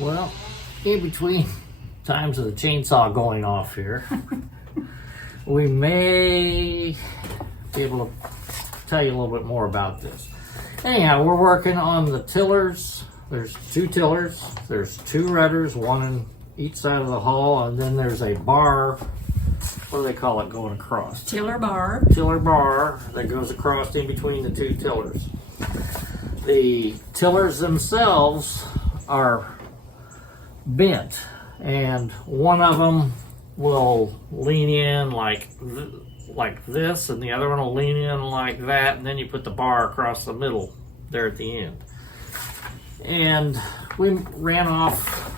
Well, in between times of the chainsaw going off here, we may be able to tell you a little bit more about this. Anyhow, we're working on the tillers. There's 2 tillers, there's 2 rudders, one in each side of the hull, and then there's a bar, what do they call it, going across? Tiller bar. Tiller bar that goes across in between the 2 tillers. The tillers themselves are bent, and one of them will lean in like this, and the other one will lean in like that, and then you put the bar across the middle there at the end. And we ran off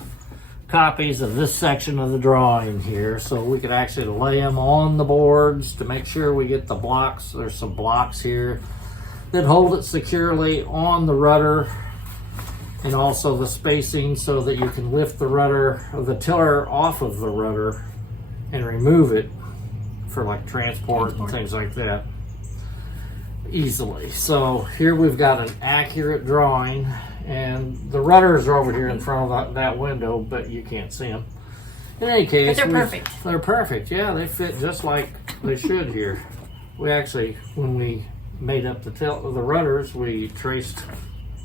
copies of this section of the drawing here so we could actually lay them on the boards to make sure we get the blocks. There's some blocks here that hold it securely on the rudder, and also the spacing so that you can lift the rudder of the tiller off of the rudder and remove it for like transport and things like that easily. So here we've got an accurate drawing, and the rudders are over here in front of that window, but you can't see them. In any case, but they're perfect. They're perfect. Yeah, they fit just like they should here. We actually, when we made up the rudders, we traced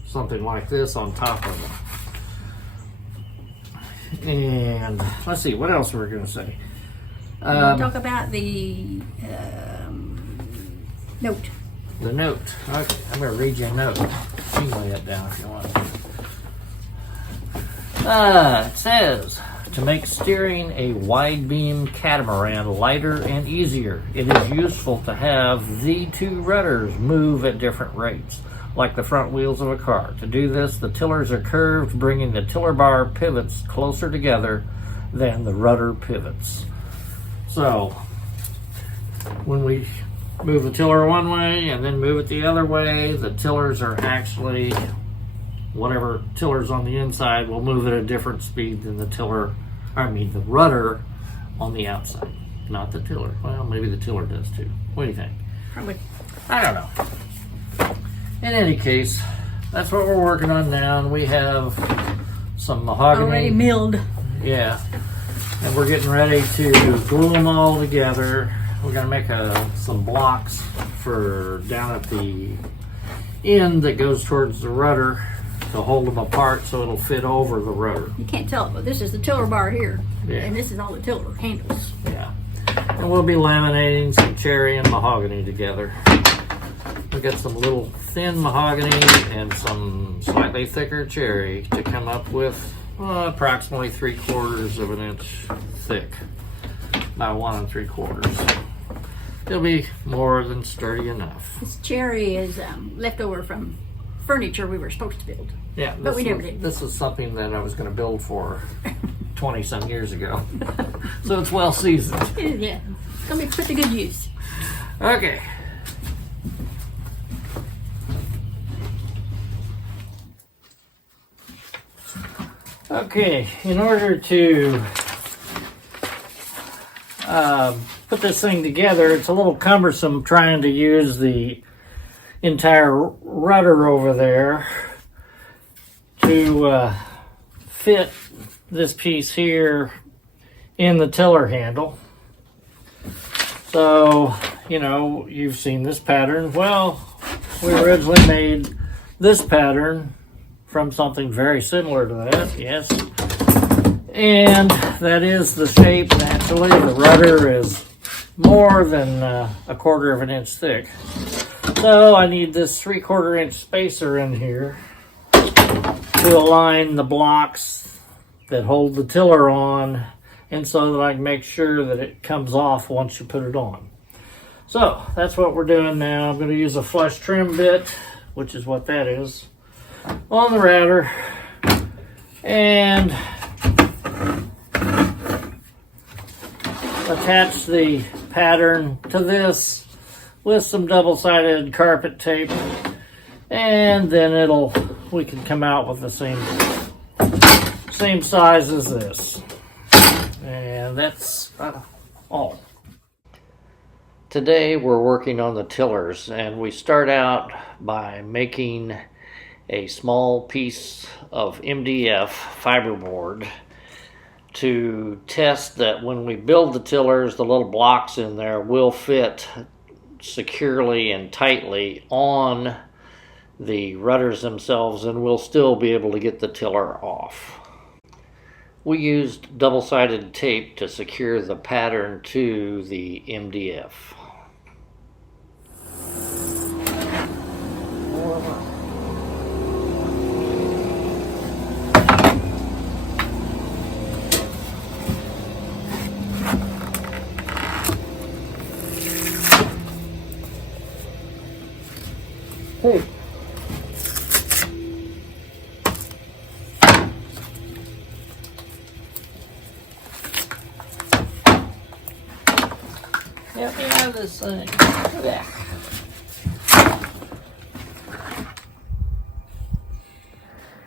something like this on top of them. And let's see, what else we're going to say. Talk about the note. The note. Okay, I'm going to read you a note. You can lay it down if you want. It says, to make steering a wide beam catamaran lighter and easier, it is useful to have the 2 rudders move at different rates, like the front wheels of a car. To do this, the tillers are curved, bringing the tiller bar pivots closer together than the rudder pivots. So, when we move the tiller one way and then move it the other way, the tillers are actually, whatever tiller's on the inside will move at a different speed than the rudder on the outside, not the tiller. Well, maybe the tiller does too. What do you think? Probably. I don't know. In any case, that's what we're working on now, and we have some mahogany. Already milled. Yeah. And we're getting ready to glue them all together. We're going to make some blocks for down at the end that goes towards the rudder to hold them apart so it'll fit over the rudder. You can't tell it, but this is the tiller bar here, Yeah. and this is all the tiller handles. Yeah. And we'll be laminating some cherry and mahogany together. We got some little thin mahogany and some slightly thicker cherry to come up with approximately 3/4 of an inch thick by 1 3/4. It'll be more than sturdy enough. This cherry is leftover from furniture we were supposed to build. Yeah, But we never did. This is something that I was going to build for 20 some years ago. So it's well seasoned. Yeah, it's going to be put to good use. Okay. Okay, in order to put this thing together, it's a little cumbersome trying to use the entire rudder over there to fit this piece here in the tiller handle. So, you know, you've seen this pattern. Well, we originally made this pattern from something very similar to that, yes. And that is the shape, naturally. The rudder is more than 1/4 of an inch thick. So I need this 3/4 inch spacer in here to align the blocks that hold the tiller on, and so that I can make sure that it comes off once you put it on. So that's what we're doing now. I'm going to use a flush trim bit, which is what that is, on the router, and attach the pattern to this with some double-sided carpet tape, and then we can come out with the same size as this. And that's all. Today we're working on the tillers, and we start out by making a small piece of MDF fiberboard to test that when we build the tillers, the little blocks in there will fit securely and tightly on the rudders themselves, and we'll still be able to get the tiller off. We used double-sided tape to secure the pattern to the MDF. Hey. Help me out of this thing. Yeah.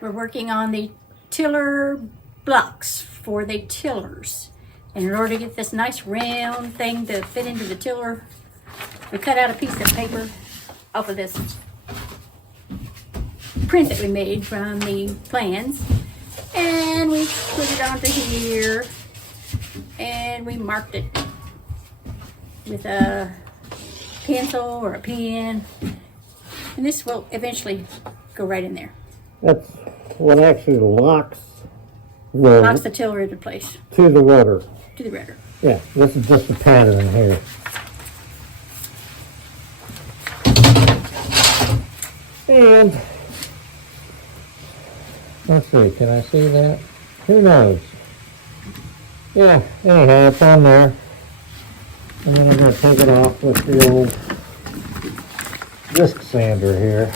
We're working on the tiller blocks for the tillers. And in order to get this nice round thing to fit into the tiller, we cut out a piece of paper off of this print that we made from the plans. And we put it onto here and we marked it with a pencil or a pen. And this will eventually go right in there. That's what actually locks Locks the tiller into place, to the rudder. to the rudder. Yeah, this is just a pattern here. And let's see, can I see that? Who knows? Yeah, anyhow, it's on there. And then I'm going to take it off with the old disc sander here.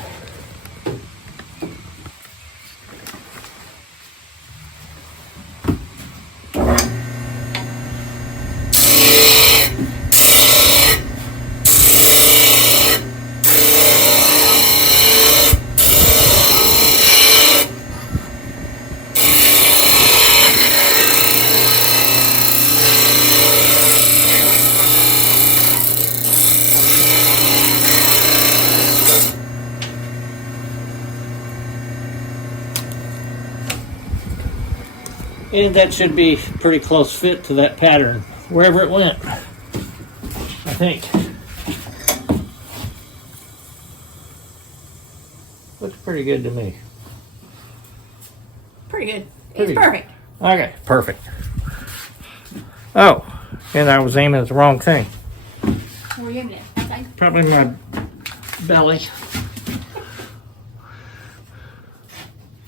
And that should be pretty close fit to that pattern, wherever it went, I think. Looks pretty good to me. Pretty good. Pretty It's good. perfect. Okay, perfect. Oh, and I was aiming at the wrong thing. Where are you aiming at? Okay. Probably my belly.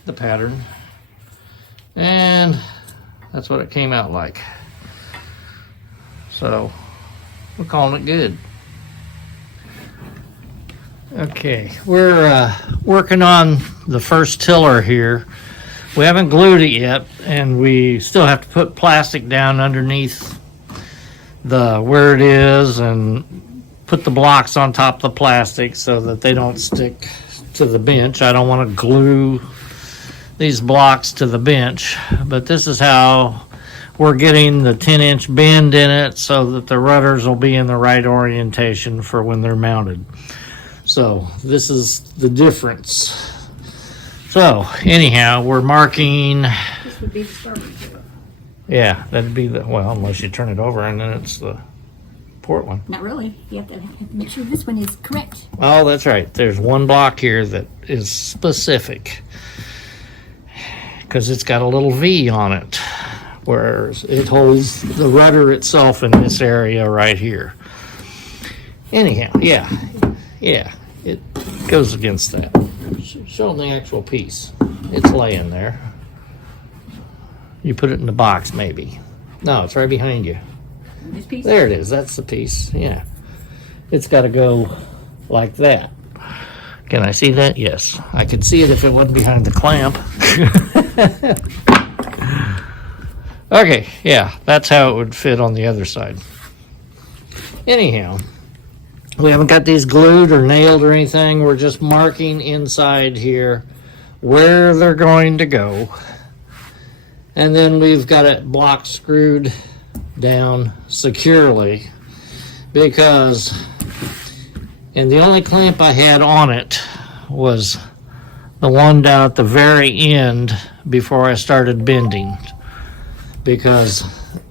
The pattern. And that's what it came out like. So we're calling it good. Okay, we're working on the first tiller here. We haven't glued it yet, and we still have to put plastic down underneath the where it is and put the blocks on top of the plastic so that they don't stick to the bench. I don't want to glue these blocks to the bench, but this is how we're getting the 10-inch bend in it so that the rudders will be in the right orientation for when they're mounted. So this is the difference. So anyhow, we're marking, This would be the starboard tiller. yeah, that'd be the, well, unless you turn it over and then it's the port one. Not really. You have to make sure this one is correct. Oh, that's right. There's one block here that is specific because it's got a little V on it, where it holds the rudder itself in this area right here. Anyhow, yeah, it goes against that. Show them the actual piece. It's laying there. You put it in the box, maybe. No, it's right behind you. This piece. There it is. That's the piece. Yeah. It's got to go like that. Can I see that? Yes. I could see it if it wasn't behind the clamp. Okay, yeah, that's how it would fit on the other side. Anyhow, we haven't got these glued or nailed or anything. We're just marking inside here where they're going to go. And then we've got it block screwed down securely because, and the only clamp I had on it was the one down at the very end before I started bending, because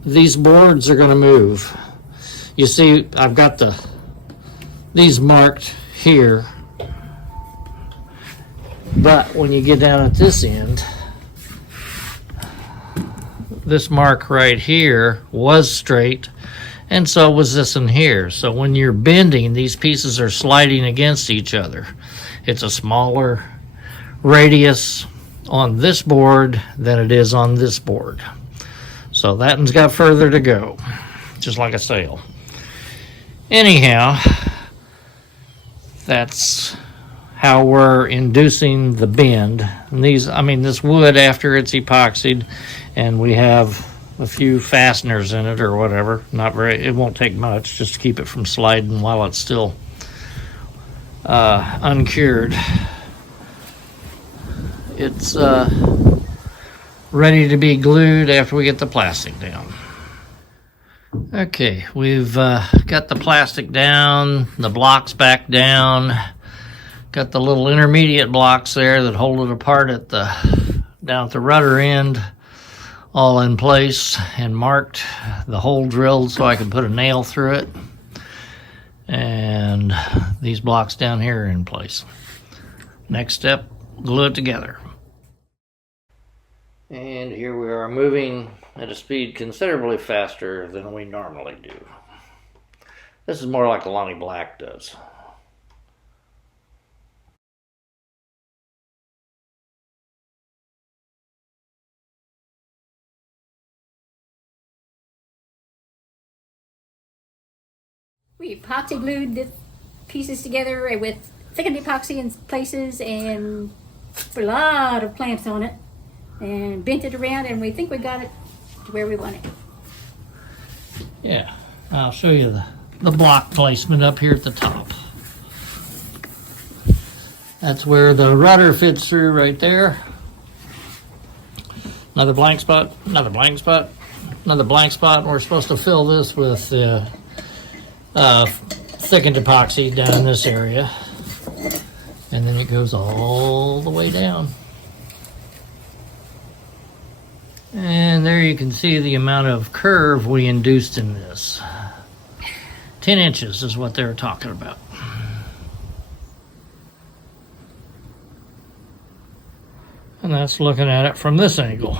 these boards are going to move. You see, I've got these marked here, but when you get down at this end, this mark right here was straight, and so was this in here. So when you're bending, these pieces are sliding against each other. It's a smaller radius on this board than it is on this board. So that one's got further to go, just like a sail. Anyhow, that's how we're inducing the bend. And these, I mean, this wood, after it's epoxied, and we have a few fasteners in it or whatever, not very, it won't take much just to keep it from sliding while it's still uncured. It's ready to be glued after we get the plastic down. Okay, we've got the plastic down, the blocks back down, got the little intermediate blocks there that hold it apart at down at the rudder end, all in place and marked, the hole drilled so I can put a nail through it, and these blocks down here are in place. Next step, glue it together. And here we are, moving at a speed considerably faster than we normally do. This is more like Lonnie Black does. We epoxy glued the pieces together with thickened epoxy in places and put a lot of clamps on it and bent it around, and we think we got it to where we want it. Yeah, I'll show you the block placement up here at the top. That's where the rudder fits through right there. Another blank spot, another blank spot, another blank spot, and we're supposed to fill this with thickened epoxy down in this area, and then it goes all the way down. And there you can see the amount of curve we induced in this. 10 inches is what they were talking about. And that's looking at it from this angle.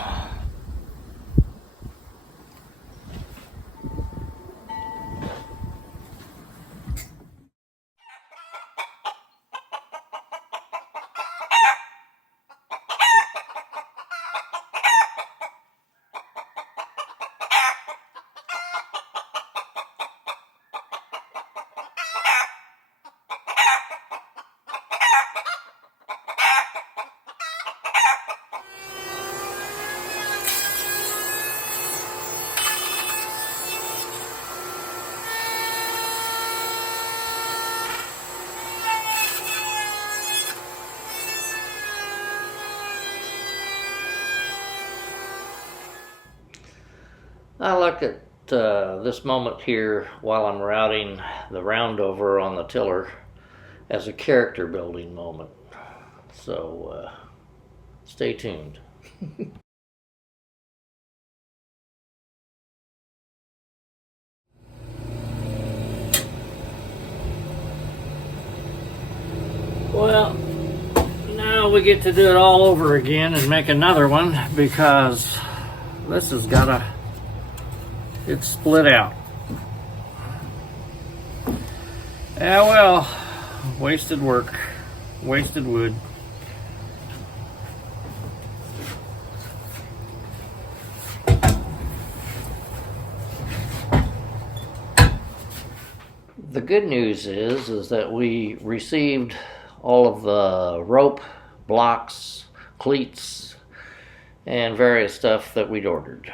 I look at this moment here while I'm routing the roundover on the tiller as a character building moment. So stay tuned. Well, now we get to do it all over again and make another one, because this has got it's split out. Yeah, well, wasted work, wasted wood. The good news is that we received all of the rope, blocks, cleats, and various stuff that we'd ordered.